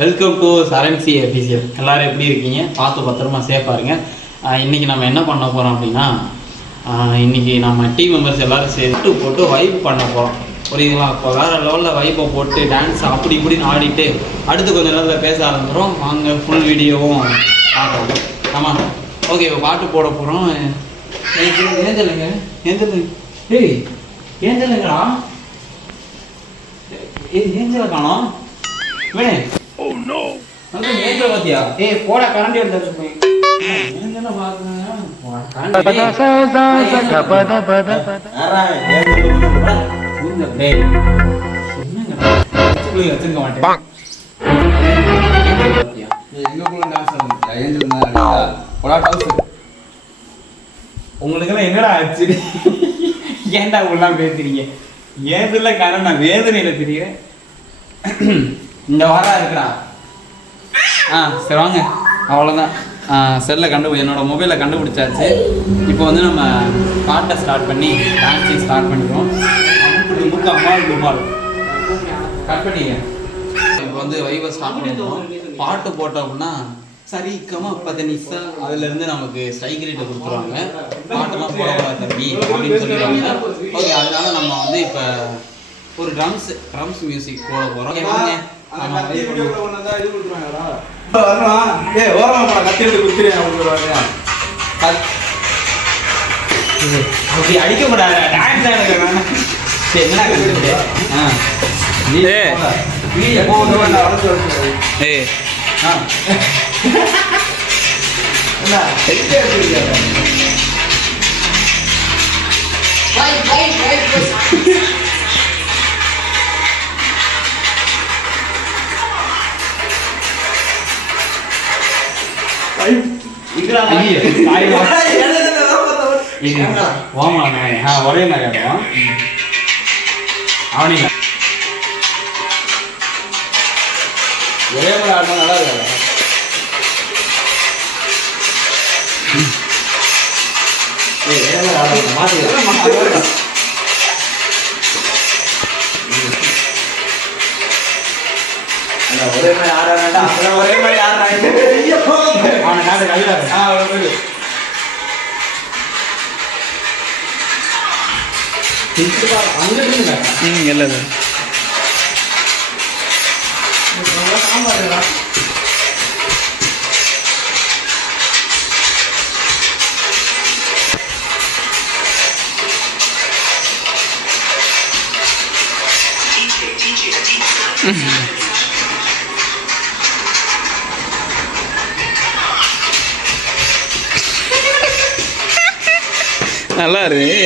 Welcome to சரண்சி official. எல்லோரும் எப்படி இருக்கீங்க? பார்த்து பத்திரமா சேஃபாக இருங்க. இன்றைக்கி நம்ம என்ன பண்ண போகிறோம் அப்படின்னா, இன்றைக்கி நம்ம டீம் மெம்பர்ஸ் எல்லோரும் சேர்த்து போட்டு வைப் பண்ண போகிறோம். புரியுதுங்களா? இப்போ வேறு லெவலில் வைப்பை போட்டு டான்ஸ் அப்படி இப்படின்னு ஆடிட்டு அடுத்து கொஞ்சம் நேரத்தில் பேச ஆரம்பிக்கிறோம். வாங்க ஃபுல் வீடியோவும் பார்க்கலாம். ஆமாம், ஓகே. இப்போ பாட்டு போட போகிறோம். ஏஞ்சலுங்க, ஏஞ்சலுங்க, ஏய் ஏஞ்சலுங்கடா, ஏஞ்சலை காணோம். வேணே ஏஞ்சலை பார்த்தியா? ஏய் போட கரண்ட் எடுத்து போய் ஏஞ்சலை பார்க்குறேன். வச்சிருக்க மாட்டேன். உங்களுக்கெல்லாம் என்னடா ஆச்சு? ஏன்டா உள்ளாம் பேசுறீங்க? ஏதுல காரணம் நான் வேதனையில தெரியுறேன். இந்த வாரம் இருக்கிறா. சரி வாங்க, அவ்வளோதான். செல்லை என்னோட மொபைலில் கண்டுபிடிச்சாச்சு. இப்போ வந்து நம்ம பாட்டை ஸ்டார்ட் பண்ணி டான்ஸிங் ஸ்டார்ட் பண்ணிடுவோம். கட் பண்ணிங்க. இப்போ வந்து வைவை ஸ்டார்ட் பண்ணிடுவோம். பாட்டு போட்டோம் அப்படின்னா சரிக்கமாக 10 நிமிஷம் அதுலேருந்து நமக்கு ஸ்ட்ரைக் ரேட்டை கொடுத்துருவாங்க. பாட்டெல்லாம் போடக்கூடாது தம்பி அப்படின்னு சொல்லிடுவாங்க. ஓகே, அதனால நம்ம வந்து இப்போ ஒரு ட்ரம்ஸ் மியூசிக் போட போகிறோம். அப்படி அடிக்கப்படாது. ஒரே மாதிரி ஆடுவான் அவனிங்க. ஒரே மாதிரி ஆடினா நல்லா இருக்காது. ஒரே மாதிரி ஆட வேண்டாம். ஒரே மாதிரி ஆடுறாங்க. அவனை காட்டு கவிதா. எல்லாது நல்லா இருக்கு.